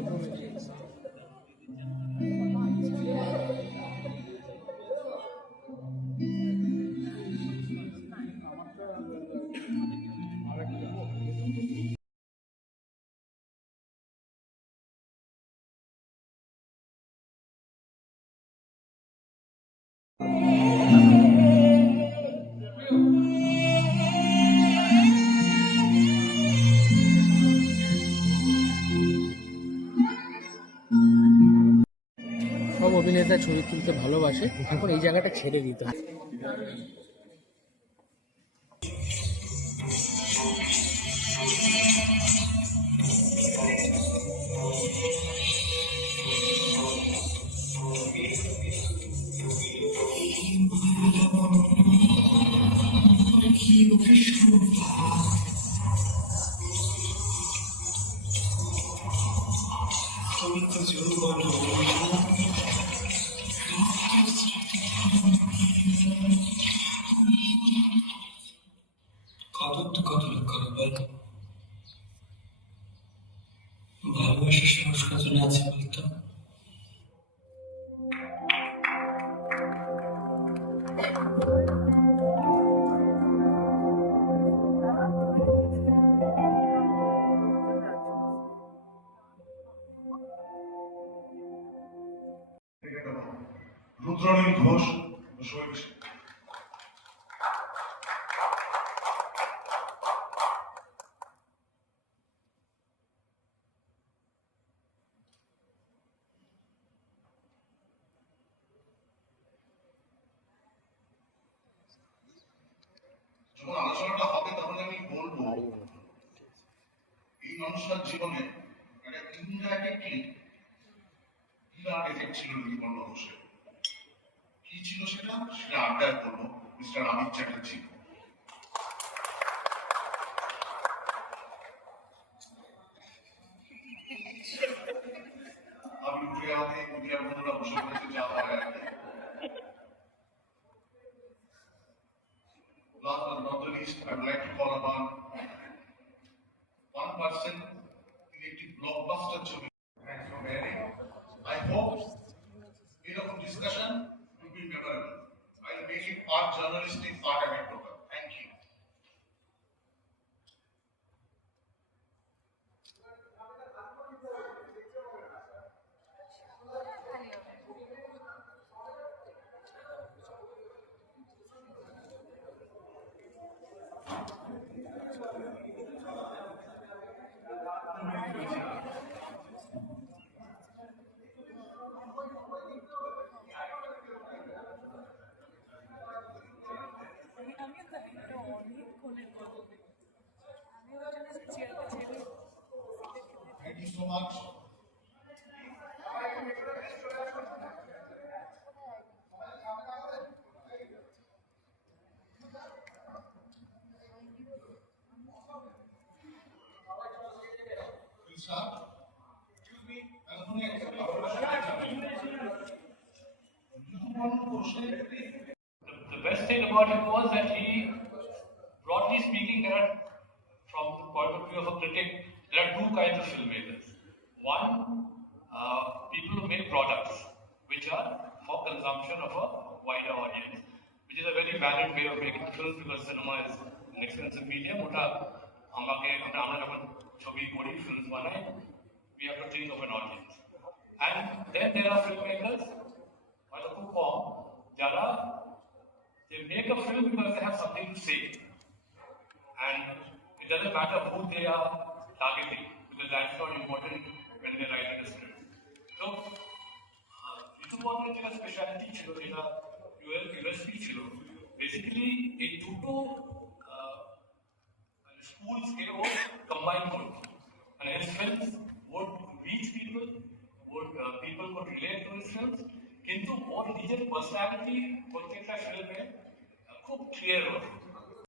সব অভিনেতা ছবি তুলতে ভালোবাসে, এখন এই জায়গাটা ছেড়ে দিতে হয়। কত লক্ষ বল ভালোবাসার সাহস কজন আছে বলতো? রুদ্রনীল ঘোষ যখন আলোচনাটা হবে তখন আমি বলবো এই মানুষটার জীবনে একটা ইনডাইরেক্টলি কিলার এফেক্ট ছিল নীলকণ্ঠ ঘোষের। কি ছিল সেটা আড্ডায় বলবো মিস্টার অমিত চ্যাটার্জি। আমি উঠে আমাকে মিডিয়া বন্ধুরা বসে পড়েছে যা হয় আর কি। Last but not the least, I would like to call upon one person in a blockbuster ছবি। Thanks for bearing. I hope এরকম discussion will be memorable. I'll make it part journalistic, part anecdotal. Thank you. Thank you so much. Please start. Excuse me. The best thing about him was that he, broadly speaking, from the point of view of a critic, there are two kinds of filmmakers. One, people who make products which are for consumption of a wider audience, which is a very valid way of making films because cinema is an expensive medium. We have to think of an audience. And then there are filmmakers, they make a film because they have something to say. And it doesn't matter who they are targeting, because that's not important when they're writing a script. So, it's important to specialty USP basically a two schools combined. And his films would reach people, people could relate to his films, কিন্তু ওর নিজের personality প্রত্যেকটা ফিল্মে খুব clear হতো।